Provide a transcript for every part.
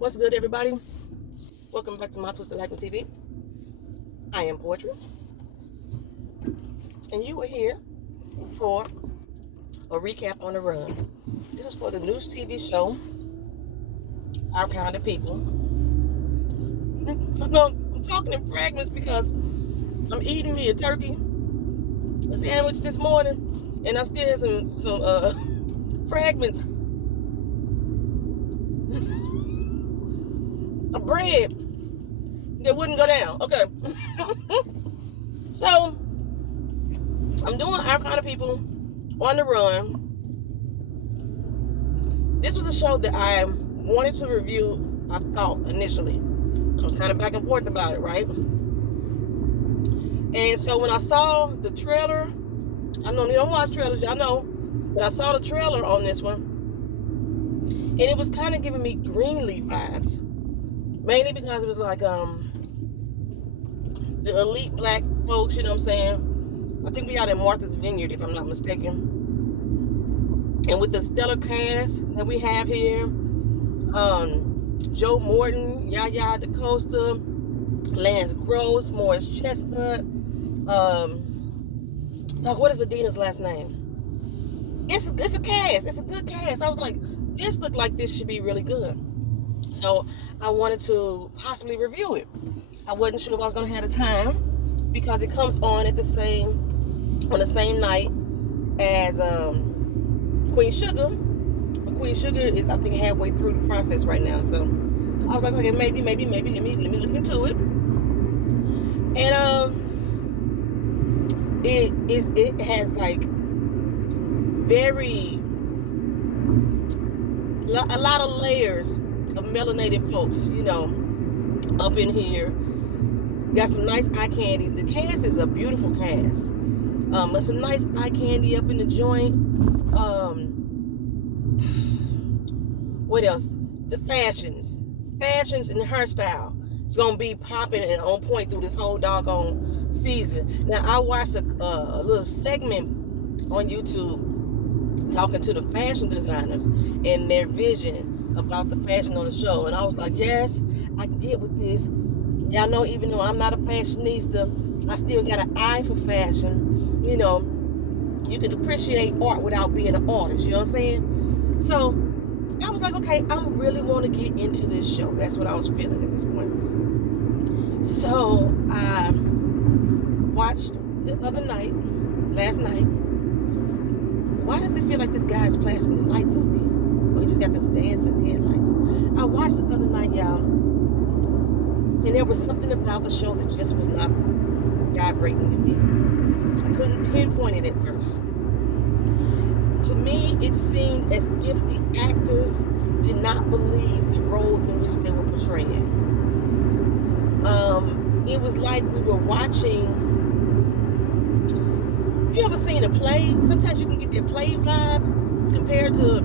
What's good, everybody? Welcome back to My Twisted Life on TV. I am Poetry, and you are here for a recap on the run. This is for the news TV show, Our Kind of People. I'm talking in fragments because I'm eating me a turkey sandwich this morning, and I still have some fragments of bread that wouldn't go down. Okay. So I'm doing Our Kind of People on the Run. This was a show that I wanted to review, I thought, initially. I was kind of back and forth about it, right? And so when I saw the trailer, I know you don't watch trailers, y'all know, but I saw the trailer on this one, and it was kind of giving me Greenleaf vibes. Mainly because it was like the elite black folks, you know what I'm saying? I think we out at Martha's Vineyard, if I'm not mistaken. And with the stellar cast that we have here, Joe Morton, Yaya DaCosta, Lance Gross, Morris Chestnut, what is Adina's last name? It's a cast. It's a good cast. I was like, this looked like this should be really good. So I wanted to possibly review it. I wasn't sure if I was going to have the time because it comes on the same night as Queen Sugar. But Queen Sugar is, I think, halfway through the process right now. So I was like, okay, maybe, let me look into it. And it has like a lot of layers of melanated folks, you know, up in here. Got some nice eye candy. The cast is a beautiful cast. But some nice eye candy up in the joint. What else? The fashions and hairstyle. It's gonna be popping and on point through this whole doggone season. Now I watched a little segment on YouTube talking to the fashion designers and their vision about the fashion on the show, and I was like, yes, I can get with this. Y'all know, even though I'm not a fashionista, I still got an eye for fashion. You know, you can appreciate art without being an artist, you know what I'm saying? So I was like, okay, I really want to get into this show. That's what I was feeling at this point. So I watched the other night, last night. Why does it feel like this guy is flashing his lights on me? He just got them dancing headlights. I watched the other night, y'all, and there was something about the show that just was not vibrating with me. I couldn't pinpoint it at first. To me, it seemed as if the actors did not believe the roles in which they were portraying. It was like we were watching. You ever seen a play? Sometimes you can get that play vibe compared to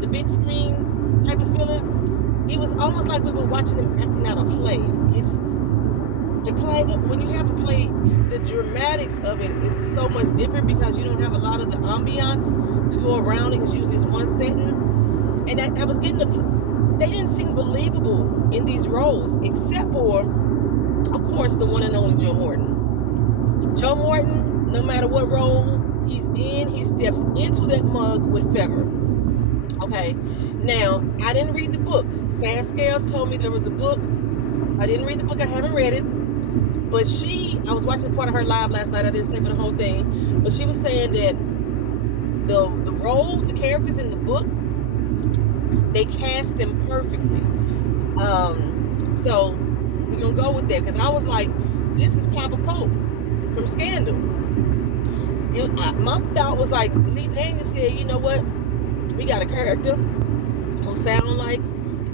the big screen type of feeling. It was almost like we were watching them acting out a play. It's a play. When you have a play, the dramatics of it is so much different because you don't have a lot of the ambiance to go around it, because usually it's one setting. And I was getting they didn't seem believable in these roles, except for, of course, the one and only Joe Morton. Joe Morton, no matter what role he's in, he steps into that mug with fervor. Okay, now, I didn't read the book. Sad Scales told me there was a book. I didn't read the book. I haven't read it. But I was watching part of her live last night. I didn't stay for the whole thing. But she was saying that the roles, the characters in the book, they cast them perfectly. So we're going to go with that. Because I was like, this is Papa Pope from Scandal. My thought was like, Lee Daniels said, you know what? We got a character who sound like,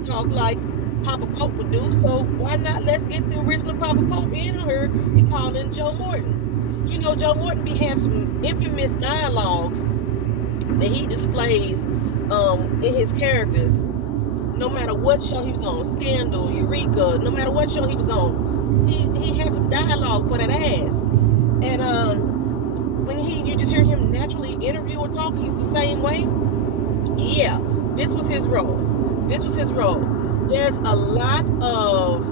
talk like Papa Pope would do, so why not let's get the original Papa Pope in her and call in Joe Morton. You know, Joe Morton have some infamous dialogues that he displays in his characters. No matter what show he was on, Scandal, Eureka, no matter what show he was on, he had some dialogue for that ass. And when you just hear him naturally interview or talk, he's the same way. Yeah, this was his role. there's a lot of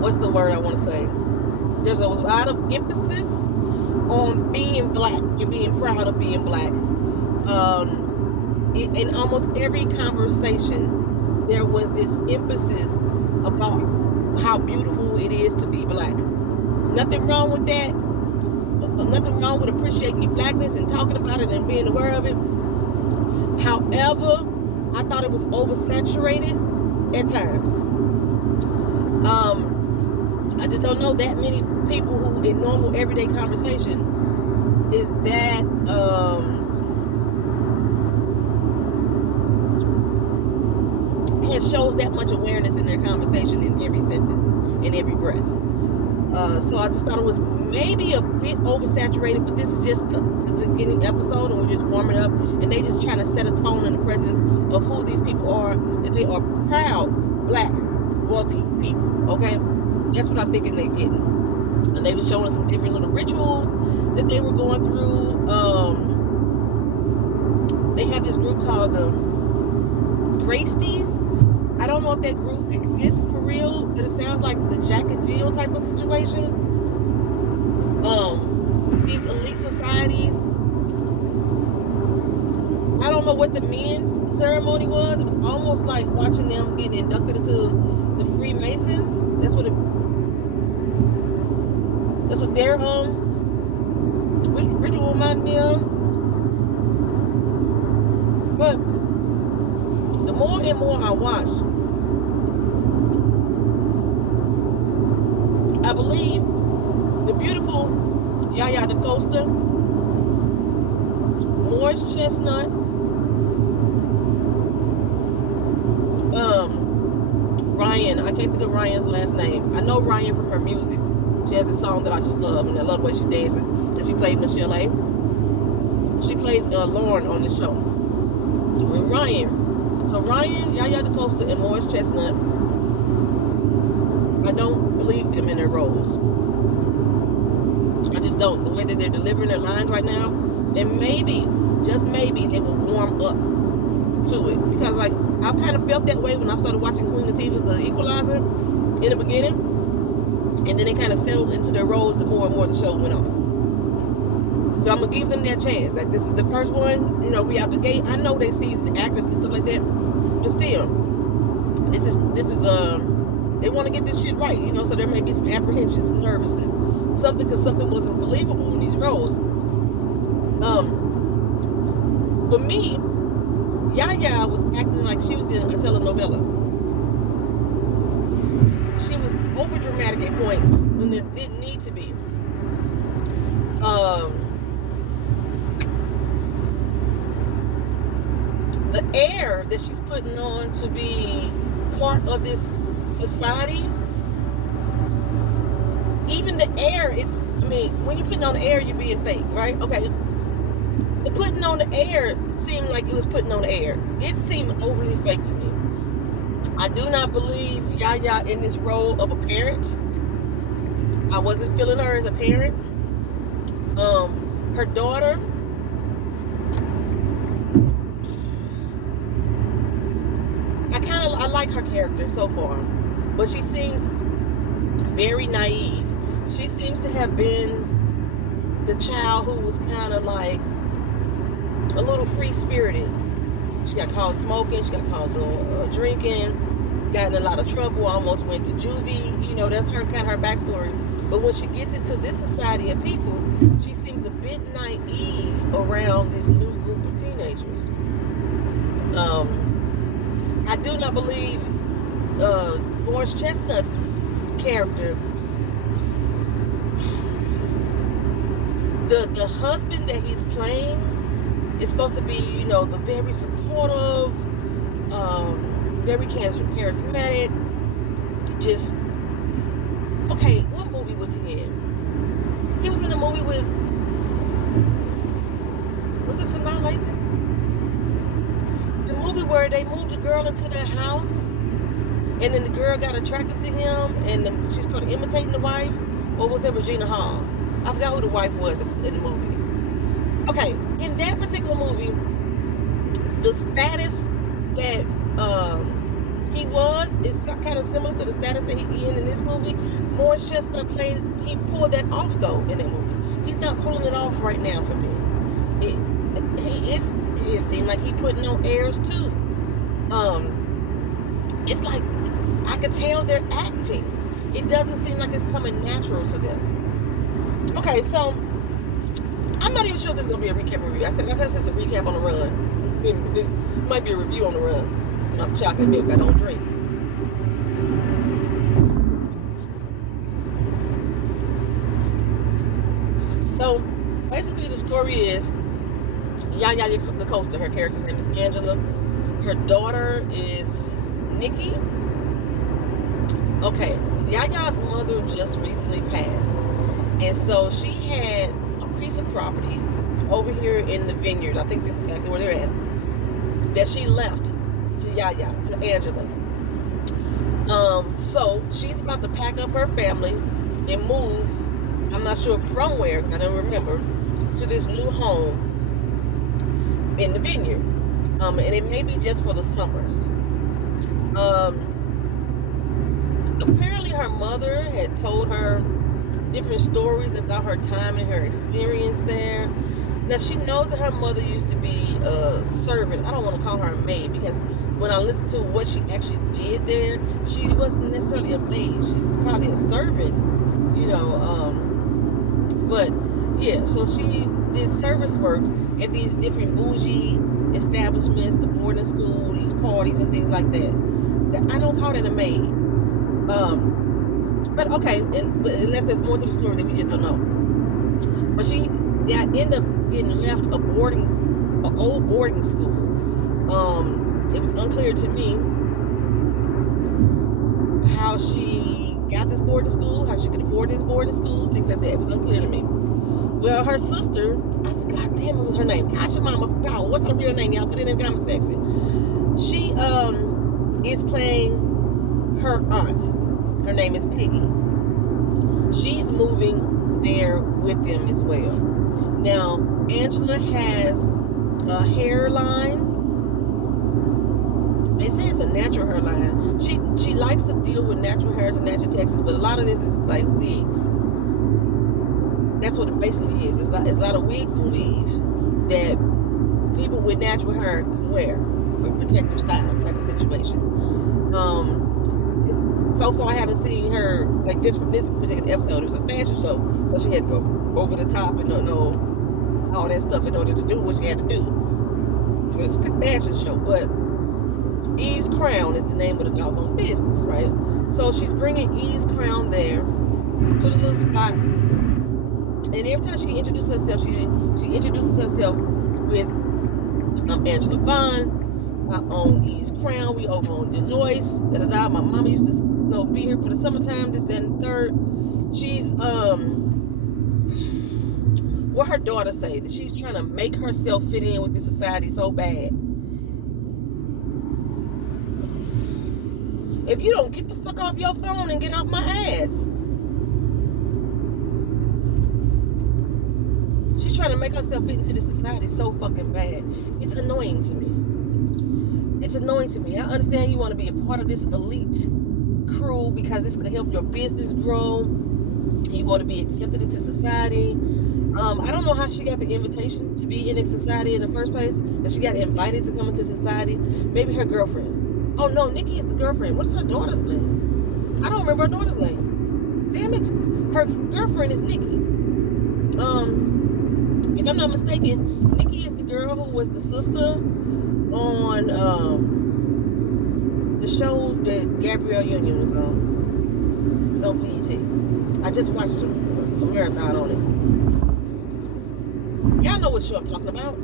what's the word I want to say? There's a lot of emphasis on being black and being proud of being black. In almost every conversation, there was this emphasis about how beautiful it is to be black. Nothing wrong with that. Nothing wrong with appreciating your blackness and talking about it and being aware of it. However, I thought it was oversaturated at times. I just don't know that many people who in normal everyday conversation is that shows that much awareness in their conversation in every sentence, in every breath. So I just thought it was maybe a bit oversaturated, but this is just the beginning episode, and we're just warming up, and they just trying to set a tone in the presence of who these people are, that they are proud, black, wealthy people, okay? That's what I'm thinking they're getting. And they were showing us some different little rituals that they were going through. They have this group called the Graceties. I don't know if that group exists for real, but it sounds like the Jack and Jill type of situation. These elite societies. I don't know what the men's ceremony was. It was almost like watching them getting inducted into the Freemasons. That's what their ritual reminded me of. But the more and more I watched, I believe the beautiful Yaya DaCosta, Morris Chestnut, Ryan, I can't think of Ryan's last name. I know Ryan from her music. She has this song that I just love, and I love the way she dances. And she played Michelle A. She plays Lauren on the show. And Ryan, Yaya DaCosta, and Morris Chestnut, I don't believe them in their roles. I just don't. The way that they're delivering their lines right now, and maybe, just maybe, they will warm up to it. Because, like, I kind of felt that way when I started watching Queen Latifah's The Equalizer in the beginning. And then they kind of settled into their roles the more and more the show went on. So I'm going to give them their chance. Like, this is the first one, you know, we out the gate. I know they seasoned the actors and stuff like that. But still, this is they want to get this shit right, you know, so there may be some apprehension, some nervousness. Because something wasn't believable in these roles. For me, Yaya was acting like she was in a telenovela. She was over dramatic at points when it didn't need to be. The air that she's putting on to be part of this society, even the air, when you're putting on the air, you're being fake, right? Okay. The putting on the air seemed like it was putting on the air. It seemed overly fake to me. I do not believe Yaya in this role of a parent. I wasn't feeling her as a parent. Her daughter, I like her character so far, but she seems very naive. She seems to have been the child who was kind of like a little free-spirited. She got caught smoking, she got caught drinking, got in a lot of trouble, almost went to juvie. You know, that's her backstory. But when she gets into this society of people, she seems a bit naive around this new group of teenagers. I do not believe Morris Chestnut's character, the husband that he's playing, is supposed to be, you know, the very supportive, very charismatic, just, okay, what movie was he in? He was in a movie with, was it Sanaa Lathan? The movie where they moved the girl into their house, and then the girl got attracted to him, and she started imitating the wife. Or was that Regina Hall? I forgot who the wife was in the movie. Okay, in that particular movie, the status that It's kind of similar to the status that he in this movie. Morris Chestnut played. He pulled that off though in that movie. He's not pulling it off right now for me. It seemed like he putting on airs too. It's like I could tell they're acting. It doesn't seem like it's coming natural to them. Okay, so I'm not even sure if this is gonna be a recap review. I guess it's a recap on the run. It might be a review on the run. It's not chocolate milk I don't drink. So basically the story is Yaya the Coaster, her character's name is Angela. Her daughter is Nikki. Okay, Yaya's mother just recently passed. And so she had a piece of property over here in the vineyard. I think this is exactly where they're at. That she left to Yaya, to Angela. So she's about to pack up her family and move, I'm not sure from where, because I don't remember, to this new home in the vineyard. And it may be just for the summers. Apparently her mother had told her different stories about her time and her experience there. Now she knows that her mother used to be a servant. I don't want to call her a maid, because when I listen to what she actually did there, she wasn't necessarily a maid. She's probably a servant, you know. But yeah, so she did service work at these different bougie establishments, the boarding school, these parties and things like that. I don't call that a maid. But okay, but unless there's more to the story that we just don't know. But she ended up getting left an old boarding school. It was unclear to me how she got this boarding school, how she could afford this boarding school, things like that. It was unclear to me. Well, her sister, I forgot, damn, what was her name? Tasha Mama Power. What's her real name? Y'all put it in the comment section. She is playing her aunt. Her name is Piggy. She's moving there with them as well. Now, Angela has a hairline. They say it's a natural hairline. She likes to deal with natural hairs and natural textures, but a lot of this is like wigs. That's what it basically is. It's a lot of wigs and weaves that people with natural hair can wear for protective styles type of situation. So far I haven't seen her, like just from this particular episode, it was a fashion show, so she had to go over the top and know all that stuff in order to do what she had to do for this fashion show. But Eve's Crown is the name of the doggone business, right? So she's bringing Eve's Crown there to the little spot, and every time she introduces herself, she introduces herself with Angela Vaughn. I own Eve's Crown. We over on Deloitte. My mama used to be here for the summertime. This, that, and the third. She's what her daughter say, that she's trying to make herself fit in with this society so bad. If you don't get the fuck off your phone and get off my ass. She's trying to make herself fit into this society so fucking bad. It's annoying to me. It's annoying to me. I understand you want to be a part of this elite crew because this could help your business grow. You want to be accepted into society. I don't know how she got the invitation to be in a society in the first place. That she got invited to come into society. Maybe her girlfriend. Oh no, Nikki is the girlfriend. What is her daughter's name? I don't remember her daughter's name. Damn it. Her girlfriend is Nikki. If I'm not mistaken, Nikki is the girl who was the sister on the show that Gabrielle Union was on. It was on BET. I just watched a marathon on it. Y'all know what show I'm talking about.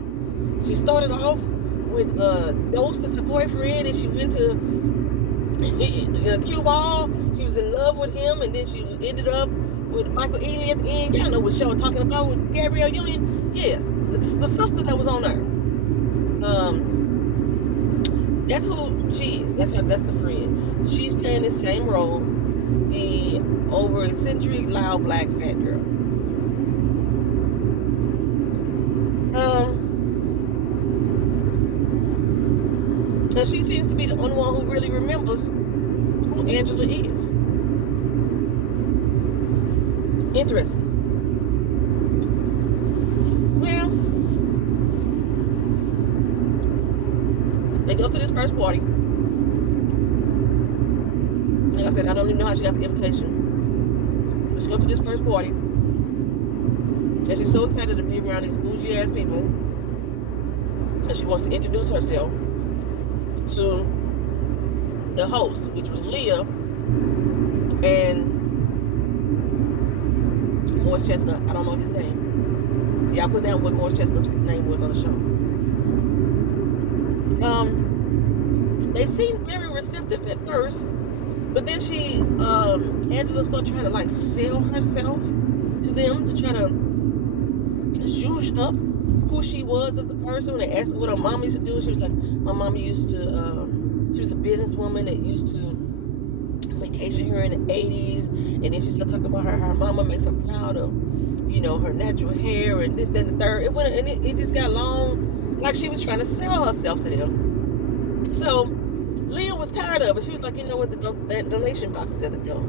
She started off with Ghost as her boyfriend, and she went to Cue Ball. She was in love with him, and then she ended up with Michael Ealy at the end. Y'all know what show I'm talking about with Gabrielle Union. Yeah, the sister that was on there. That's who she is. That's the friend. She's playing the same role, the over eccentric, loud, black, fat girl. Because she seems to be the only one who really remembers who Angela is. Interesting. Well, they go to this first party. Like I said, I don't even know how she got the invitation. But she goes to this first party. And she's so excited to be around these bougie ass people. And she wants to introduce herself to the host, which was Leah and Morris Chestnut. I don't know his name. See, I put down what Morris Chestnut's name was on the show. They seemed very receptive at first, but then Angela started trying to like sell herself to them, to try to zhuzh up who she was as a person. When they asked her what her mama used to do, she was like, my mama used to, she was a businesswoman that used to vacation here in the 80s, and then she started talking about her mama makes her proud of, her natural hair and this, that, and the third. It just got long, like she was trying to sell herself to them. So Leah was tired of it. She was like, you know what, the donation box is at the door.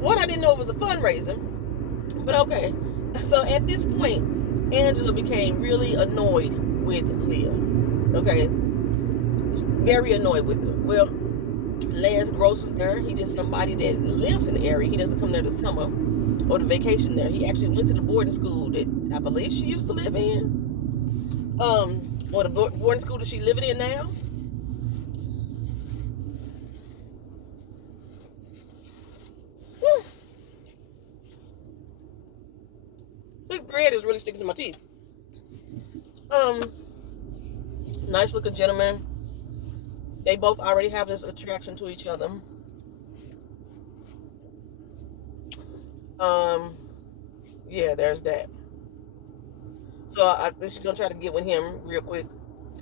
One, I didn't know it was a fundraiser, but okay. So at this point, Angela became really annoyed with Leah. Okay, very annoyed with her. Well, Lance Gross is there. He just somebody that lives in the area. He doesn't come there the summer or the vacation there. He actually went to the boarding school that I believe she used to live in. Or the boarding school that she's living in now. Big bread is really sticking to my teeth. Nice looking gentleman. They both already have this attraction to each other. Yeah, there's that. So I think she's gonna try to get with him real quick.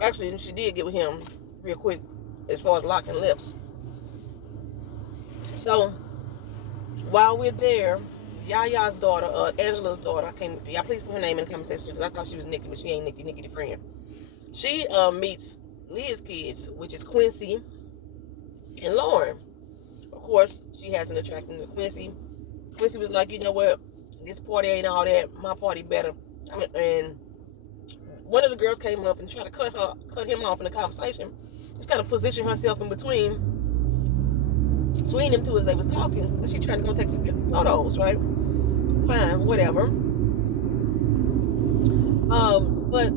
Actually, she did get with him real quick as far as locking lips. So while we're there, Yaya's daughter, Angela's daughter, y'all please put her name in the comment section because I thought she was Nikki, but she ain't Nikki. Nikki the friend. She meets Leah's kids, which is Quincy and Lauren. Of course, she has an attraction to Quincy. Quincy was like, you know what, this party ain't all that. My party better. And one of the girls came up and tried to cut him off in the conversation. Just kind of position herself in between them two as they was talking, because she trying to go take some photos, right? Fine, whatever. But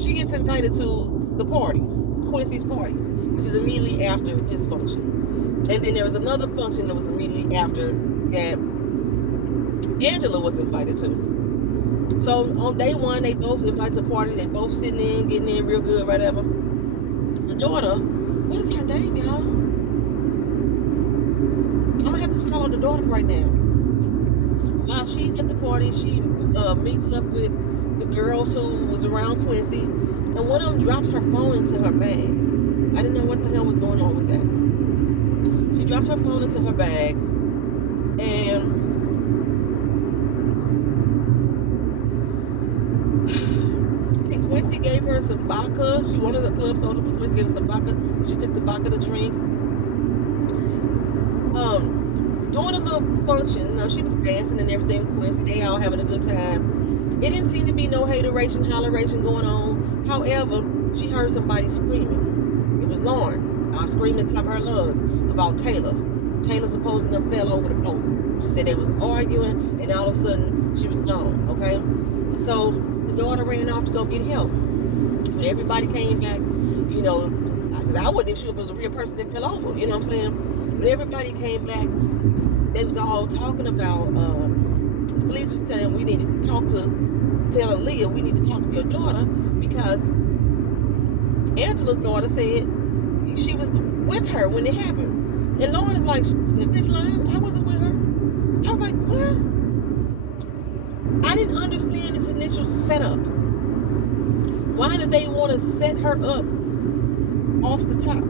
she gets invited to the party, Quincy's party, which is immediately after this function. And then there was another function that was immediately after that Angela was invited to. So on day one, they both invited to parties. They both sitting in, getting in real good, whatever. The daughter, what is her name, y'all? I'm gonna have to just call her the daughter right now. While she's at the party, she meets up with the girls who was around Quincy, and one of them drops her phone into her bag. I didn't know what the hell was going on with that. She drops her phone into her bag, and I think Quincy gave her some vodka. She wanted a club soda, but Quincy gave her some vodka. She took the vodka to drink. Doing a little function. Now she was dancing and everything with Quincy. They all having a good time. It didn't seem to be no hateration, holleration going on. However, she heard somebody screaming. It was Lauren. Screaming at the top of her lungs about Taylor. Taylor supposedly fell over the boat. She said they was arguing, and all of a sudden she was gone. Okay, so the daughter ran off to go get help. When everybody came back, because I wasn't even sure if it was a real person that fell over. You know what I'm saying? When everybody came back, they was all talking about. The police was telling we need to tell Leah we need to talk to your daughter, because Angela's daughter said she was with her when it happened. And Lauren is like, bitch lying, I wasn't with her. I was like, what? I didn't understand this initial setup. Why did they want to set her up off the top?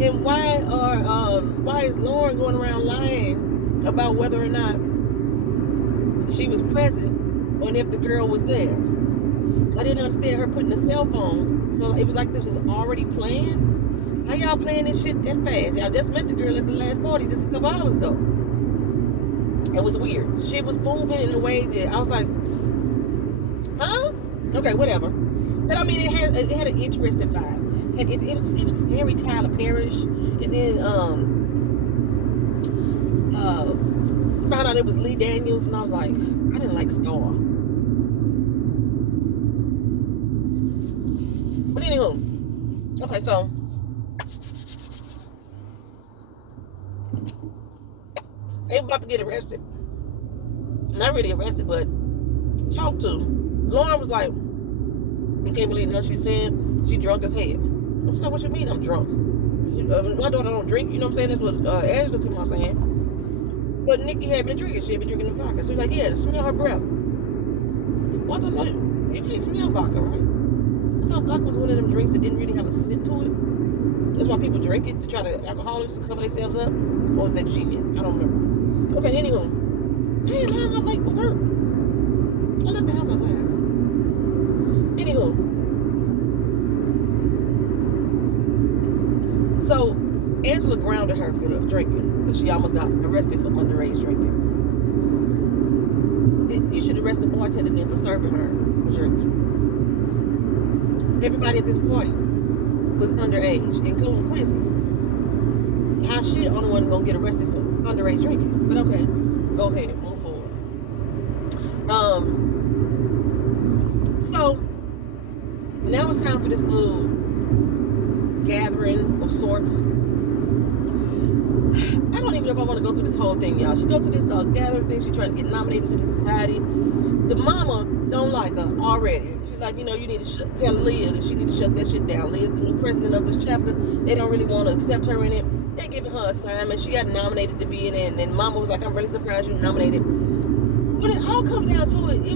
And why is Lauren going around lying about whether or not she was present or if the girl was there? I didn't understand her putting the cell phone. So it was like this was already planned. How y'all playing this shit that fast? Y'all just met the girl at the last party just a couple hours ago. It was weird. Shit was moving in a way that I was like, huh? Okay, whatever. But I mean, it had an interesting vibe. And it was very Tyler Parrish. And then found out it was Lee Daniels, and I was like, I didn't like Star. But anywho, okay, so they were about to get arrested. Not really arrested, but talked to. Lauren was like, you can't believe nothing she's saying. She drunk as hell. That's not what you mean, I'm drunk. My daughter don't drink, you know what I'm saying? That's what Angela came out saying. But Nikki had been drinking. She had been drinking the vodka. So she was like, yeah, smell her breath. Once I know you can't smell vodka, right? I thought vodka was one of them drinks that didn't really have a scent to it. That's why people drink it, to try to alcoholics to cover themselves up. Or was that gin? I don't remember. Okay, anywho. Damn, how am I late for work? I left the house on time. Anywho. So, Angela grounded her for drinking. Because she almost got arrested for underage drinking. You should arrest the bartender then for serving her a drink. Everybody at this party was underage, including Quincy. How she the only one that's gonna get arrested for underage drinking? But okay, go ahead, move forward. So now it's time for this little gathering of sorts. I don't even know if I want to go through this whole thing, y'all. She go to this gathering thing. She trying to get nominated to the society. The mama don't like her already. She's like, you need to tell Leah that she need to shut that shit down. Leah's the new president of this chapter. They don't really want to accept her in it. They giving her assignment. She got nominated to be in it. And then mama was like, I'm really surprised you nominated. When it all comes down to it, it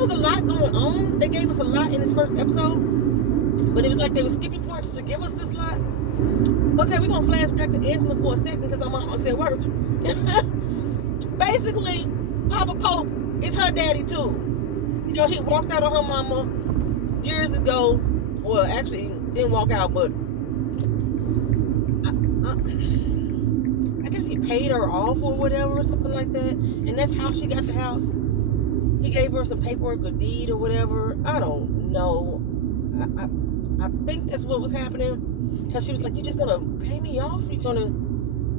was a lot going on. They gave us a lot in this first episode. But it was like they were skipping parts to give us this lot. Okay, we're going to flash back to Angela for a second because I'm almost at work. Basically, Papa Pope is her daddy too. He walked out on her mama years ago. Well, actually, didn't walk out, but I guess he paid her off or whatever or something like that. And that's how she got the house. He gave her some paperwork or deed or whatever. I don't know. I think that's what was happening. Because she was like, you just gonna pay me off? You gonna...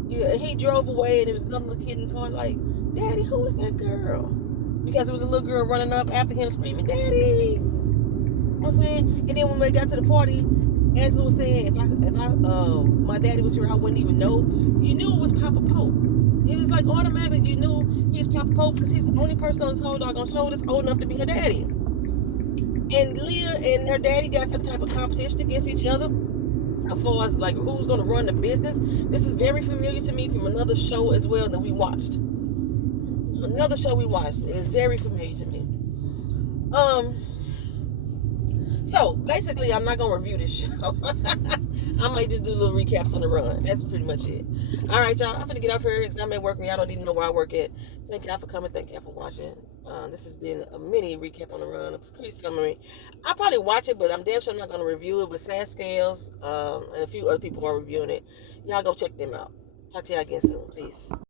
Yeah, he drove away and there was another little kid in the car like, Daddy, who is that girl? Because it was a little girl running up after him screaming, Daddy! You know what I'm saying? And then when we got to the party, Angela was saying, if my daddy was here, I wouldn't even know. You knew it was Papa Pope. It was like automatically you knew he was Papa Pope because he's the only person on this whole doggone show that's old enough to be her daddy. And Leah and her daddy got some type of competition against each other. As far as like who's going to run the business. This is very familiar to me from another show as well that we watched. Another show we watched is very familiar to me. So basically I'm not going to review this show. I might just do little recaps on the run. That's pretty much it. Alright, y'all, I'm finna get up here because I'm at work and y'all don't even know where I work at. Thank y'all for coming. Thank y'all for watching. This has been a mini recap on the run, a pretty summary. I'll probably watch it, but I'm damn sure I'm not going to review it. But Sand Scales and a few other people are reviewing it. Y'all go check them out. Talk to y'all again soon. Peace.